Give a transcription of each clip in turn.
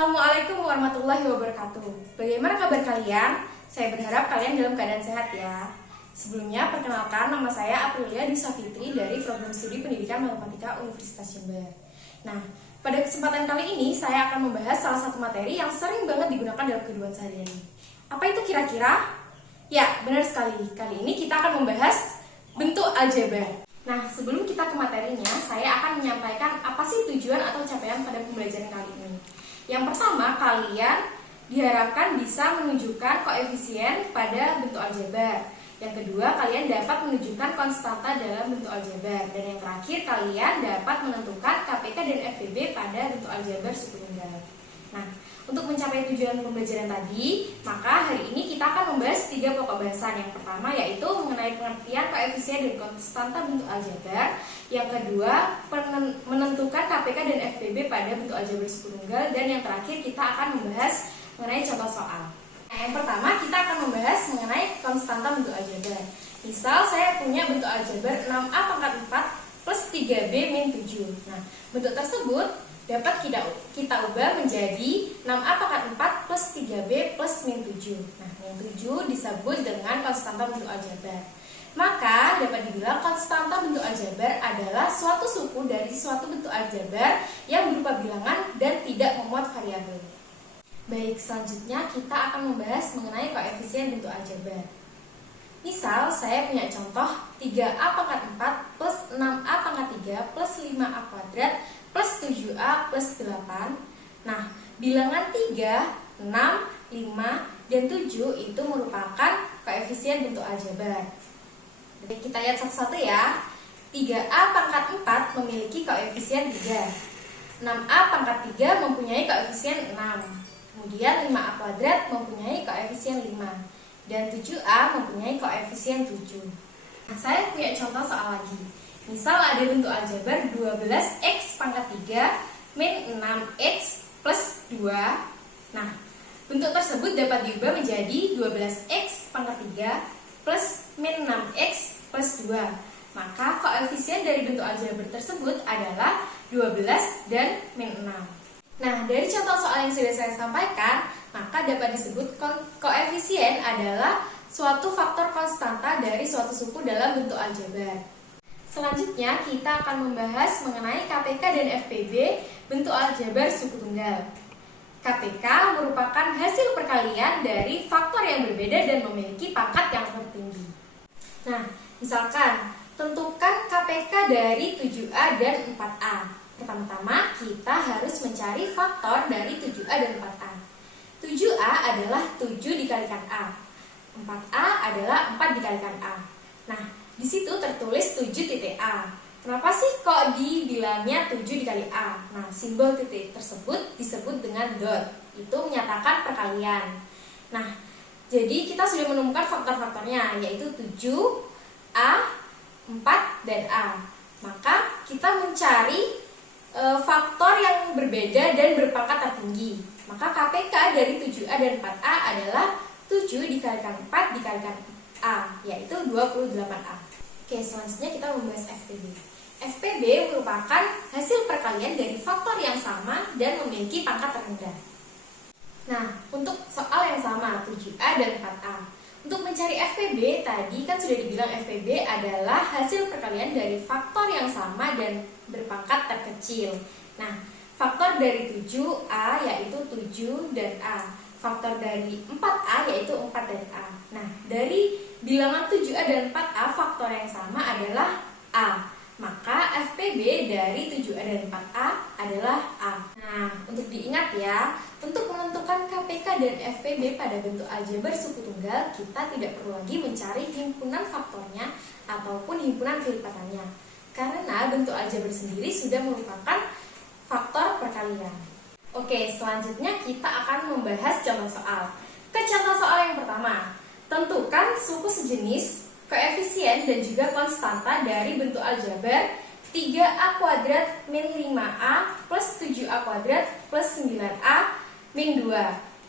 Assalamualaikum warahmatullahi wabarakatuh. Bagaimana kabar kalian? Saya berharap kalian dalam keadaan sehat ya. Sebelumnya, perkenalkan nama saya Aprilia Dwi Safitri dari Program Studi Pendidikan Matematika Universitas Jember. Nah, pada kesempatan kali ini saya akan membahas salah satu materi yang sering banget digunakan dalam kehidupan sehari-hari. Apa itu kira-kira? Ya, benar sekali. Kali ini kita akan membahas bentuk aljabar. Nah, sebelum kita ke materinya, saya akan menyampaikan apa sih tujuan atau capaian pada pembelajaran kali ini. Yang pertama, kalian diharapkan bisa menunjukkan koefisien pada bentuk aljabar. Yang kedua, kalian dapat menunjukkan konstanta dalam bentuk aljabar. Dan yang terakhir, kalian dapat menentukan KPK dan FPB pada bentuk aljabar suku tunggal. Nah, untuk mencapai tujuan pembelajaran tadi, maka hari ini kita akan membahas 3 pokok bahasan. Yang pertama yaitu mengenai pengertian koefisien dan konstanta bentuk aljabar. Yang kedua, menentukan KPK dan FPB pada bentuk aljabar suku tunggal. Dan yang terakhir, kita akan membahas mengenai contoh soal. Nah, yang pertama, kita akan membahas mengenai konstanta bentuk aljabar. Misal, saya punya bentuk aljabar 6A pangkat 4 plus 3B min 7. Nah, bentuk tersebut dapat kita ubah menjadi 6A pangkat 4 plus 3B plus min 7. Nah, min 7 disebut dengan konstanta bentuk aljabar. Maka dapat dibilang konstanta bentuk aljabar adalah suatu suku dari suatu bentuk aljabar yang berupa bilangan dan tidak memuat variabel. Baik, selanjutnya kita akan membahas mengenai koefisien bentuk aljabar. Misal, saya punya contoh 3A pangkat 4 plus 6A pangkat 3 plus 5A kuadrat plus 7A plus 8. Nah, bilangan 3, 6, 5, dan 7 itu merupakan koefisien bentuk aljabar. Jadi kita lihat satu-satu ya. 3A pangkat 4 memiliki koefisien 3. 6A pangkat 3 mempunyai koefisien 6. Kemudian 5A kuadrat mempunyai koefisien 5. Dan 7A mempunyai koefisien 7. Nah, saya punya contoh soal lagi. Misal ada bentuk aljabar 12x pangkat 3 min 6x plus 2. Nah, bentuk tersebut dapat diubah menjadi 12x pangkat 3 plus min 6x plus 2. Maka koefisien dari bentuk aljabar tersebut adalah 12 dan min 6. Nah, dari contoh soal yang sudah saya sampaikan, maka dapat disebut koefisien adalah suatu faktor konstanta dari suatu suku dalam bentuk aljabar. Selanjutnya, kita akan membahas mengenai KPK dan FPB bentuk aljabar suku tunggal. KPK merupakan hasil perkalian dari faktor yang berbeda dan memiliki pangkat yang tertinggi. Nah, misalkan, tentukan KPK dari 7A dan 4A. Pertama-tama, kita harus mencari faktor dari 7A dan 4A. 7A adalah 7 dikalikan A. 4A adalah 4 dikalikan A. Nah, di situ tertulis 7 titik A. Kenapa sih kok dibilangnya 7 dikali A? Nah, simbol titik tersebut disebut dengan dot. Itu menyatakan perkalian. Nah, jadi kita sudah menemukan faktor-faktornya, yaitu 7, A, 4, dan A. Maka kita mencari faktor yang berbeda dan berpangkat tertinggi. Maka KPK dari 7A dan 4A adalah 7 dikalikan 4 dikalikan A, yaitu 28A. Oke, selanjutnya kita membahas FPB. FPB merupakan hasil perkalian dari faktor yang sama dan memiliki pangkat terendah. Nah, untuk soal yang sama, 7A dan 4A. Untuk mencari FPB, tadi kan sudah dibilang FPB adalah hasil perkalian dari faktor yang sama dan berpangkat terkecil. Nah, faktor dari 7A yaitu 7 dan A. Faktor dari 4A yaitu 4 dan A. Nah, dari bilangan 7A dan 4A faktor yang sama adalah A. Maka FPB dari 7A dan 4A adalah A. Nah, untuk diingat ya, untuk menentukan KPK dan FPB pada bentuk aljabar suku tunggal, kita tidak perlu lagi mencari himpunan faktornya ataupun himpunan kelipatannya. Karena bentuk aljabar sendiri sudah merupakan faktor perkalian. Oke, selanjutnya kita akan membahas contoh soal. Ke contoh soal yang pertama, tentukan suku sejenis, koefisien, dan juga konstanta dari bentuk aljabar 3A kuadrat min 5A plus 7A kuadrat plus 9A min 2.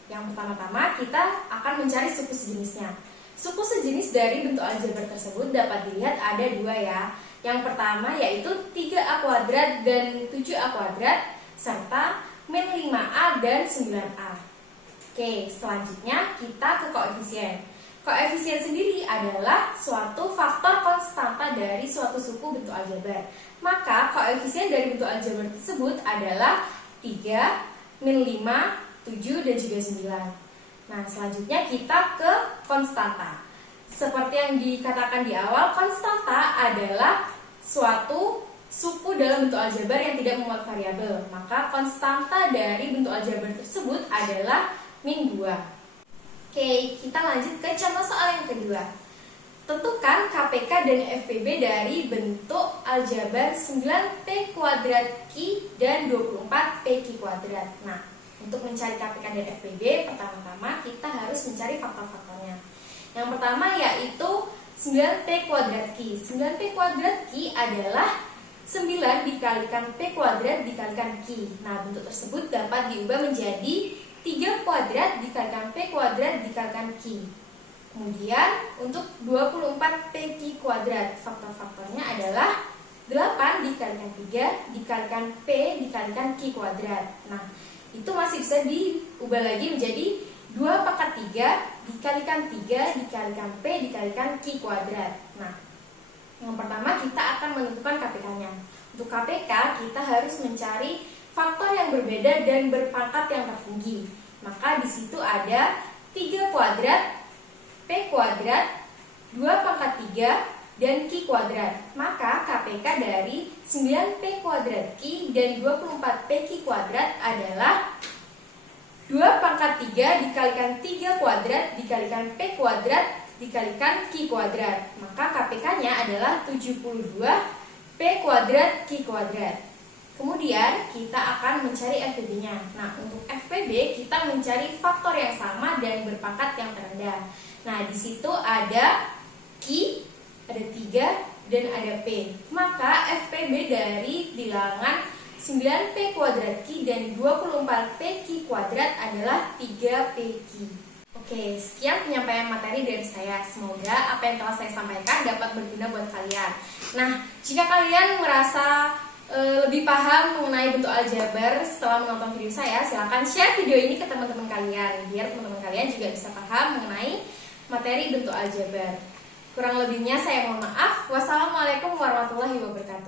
Yang pertama-tama kita akan mencari suku sejenisnya. Suku sejenis dari bentuk aljabar tersebut dapat dilihat ada 2 ya. Yang pertama yaitu 3A kuadrat dan 7A kuadrat serta min 5A, dan 9A. Oke, selanjutnya kita ke koefisien. Koefisien sendiri adalah suatu faktor konstanta dari suatu suku bentuk aljabar. Maka koefisien dari bentuk aljabar tersebut adalah 3, min 5, 7, dan juga 9. Nah, selanjutnya kita ke konstanta. Seperti yang dikatakan di awal, konstanta adalah suatu suku dalam bentuk aljabar yang tidak memuat variabel. Maka konstanta dari bentuk aljabar tersebut adalah min 2. Oke, kita lanjut ke contoh soal yang kedua. Tentukan KPK dan FPB dari bentuk aljabar 9P kuadrat Q dan 24PQ kuadrat. Nah, untuk mencari KPK dan FPB, pertama-tama kita harus mencari faktor-faktornya. Yang pertama yaitu 9P kuadrat Q. 9P kuadrat Q adalah 9 dikalikan P kuadrat dikalikan Q. Nah, bentuk tersebut dapat diubah menjadi 3 kuadrat dikalikan P kuadrat dikalikan Q. Kemudian untuk 24PQ kuadrat, faktor-faktornya adalah 8 dikalikan 3 dikalikan P dikalikan Q kuadrat. Nah, itu masih bisa diubah lagi menjadi 2 pangkat 3 dikalikan 3 dikalikan P dikalikan Q kuadrat. Nah, yang pertama kita akan menentukan KPK-nya. Untuk KPK kita harus mencari faktor yang berbeda dan berpangkat yang tertinggi. Maka di situ ada 3 kuadrat, P kuadrat, 2 pangkat 3, dan Q kuadrat. Maka KPK dari 9P kuadrat Q dan 24PQ kuadrat adalah 2 pangkat 3 dikalikan 3 kuadrat dikalikan P kuadrat dikalikan Q kuadrat. Maka KPK-nya adalah 72P kuadrat Q kuadrat. Kemudian kita akan mencari FPB-nya. Nah, untuk FPB kita mencari faktor yang sama dan berpangkat yang terendah. Nah, di situ ada Q, ada 3, dan ada P. Maka FPB dari bilangan 9P kuadrat Q dan 24PQ kuadrat adalah 3PQ. Oke, sekian penyampaian materi dari saya. Semoga apa yang telah saya sampaikan dapat berguna buat kalian. Nah, jika kalian merasa lebih paham mengenai bentuk aljabar setelah menonton video saya, silakan share video ini ke teman-teman kalian biar teman-teman kalian juga bisa paham mengenai materi bentuk aljabar. Kurang lebihnya saya mohon maaf. Wassalamualaikum warahmatullahi wabarakatuh.